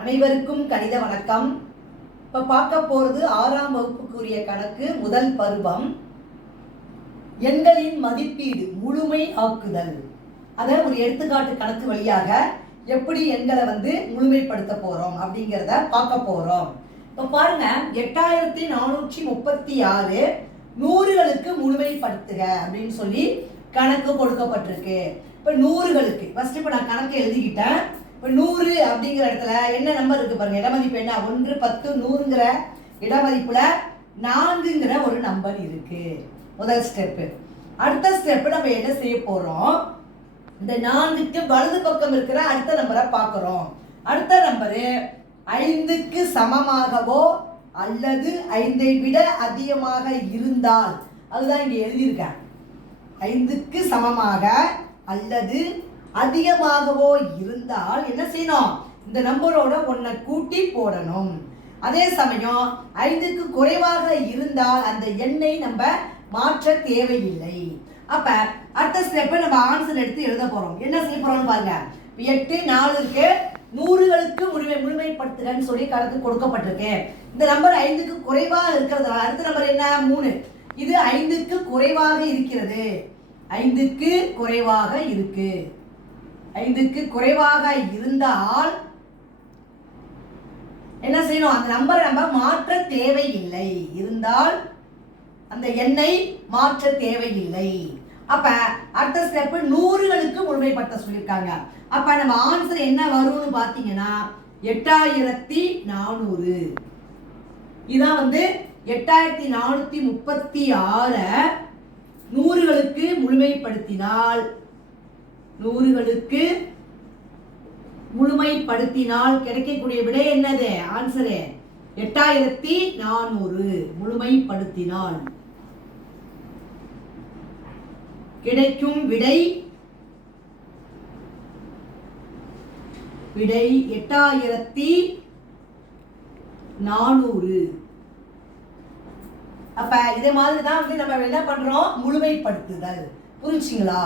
அனைவருக்கும் கணித வணக்கம். இப்போ பார்க்க போகிறது 6ஆம் வகுப்புக்குரிய கணக்கு முதல் பருவம். எண்களின் மதிப்பீடு முழுமை ஆக்குதல். அதை ஒரு எடுத்துக்காட்டு கணக்கு வழியாக எப்படி எண்களை முழுமைப்படுத்த போகிறோம் அப்படிங்கிறத பார்க்க போகிறோம். இப்போ பாருங்க, 8436 100களுக்கு முழுமைப்படுத்துக அப்படின்னு சொல்லி கணக்கு கொடுக்கப்பட்டிருக்கு. இப்போ 100களுக்கு ஃபர்ஸ்ட் இப்போ நான் கணக்கு எழுதிக்கிட்டேன். இப்போ 100 அப்படிங்கிற இடத்துல என்ன நம்பர் இருக்கு பாருங்க, இடமதிப்பு என்ன 1 10 100ங்கிற இடமதிப்புல 4ங்கிற ஒரு நம்பர் இருக்கு. முதல் ஸ்டெப்பு. அடுத்த ஸ்டெப் நம்ம என்ன செய்ய போறோம், இந்த 4க்கு வலது பக்கம் இருக்கிற அடுத்த நம்பரை பார்க்கிறோம். அடுத்த நம்பரு 5க்கு சமமாகவோ அல்லது 5ஐ விட அதிகமாக இருந்தால், அதுதான் இங்க எழுதியிருக்கேன். 5க்கு சமமாக அல்லது அதிகமாகவோ இருந்தால் என்ன செய்யணும், இந்த நம்பரோட ஒன்றை கூட்டி போடணும். அதே சமயம் 5க்கு குறைவாக இருந்தால் அந்த எண்ணை நம்ம மாற்ற தேவையில்லை. அப்ப அடுத்த ஸ்டெப்பை நம்ம ஆன்சர் எடுத்து எழுத போறோம். என்ன செய்ய போறோம்னு பாருங்க. 8 4 இருக்கு, 100களுக்கு முழுமைப்படுத்துகன்னு சொல்லி கணக்கு கொடுக்கப்பட்டிருக்கு. இந்த நம்பர் 5க்கு குறைவாக இருக்கிறதுனால அடுத்த நம்பர் என்ன 3. இது 5க்கு குறைவாக இருக்கிறது. 5க்கு குறைவாக இருக்கு. 5க்கு குறைவாக இருந்தால் என்ன செய்யணும், அந்த நம்பரை நம்ம மாற்ற தேவையில்லை. இருந்தால் அந்த எண்ணை மாற்ற தேவையில்லை. அப்ப அடுத்த ஸ்டெப் 100களுக்கு முழுமைப்படுத்த சொல்லியிருக்காங்க. அப்ப நம்ம ஆன்சர் என்ன வரும்னு பாத்தீங்கன்னா 8400. இதான் 8436 100களுக்கு முழுமைப்படுத்தினால், 100களுக்கு முழுமைப்படுத்தினால் கிடைக்கக்கூடிய விடை என்னது, ஆன்சரு 8400. முழுமைப்படுத்தினால் கிடைக்கும் விடை 8400. அப்ப இதே மாதிரி தான் நம்ம என்ன பண்றோம், முழுமைப்படுத்துதல். புரிஞ்சுங்களா?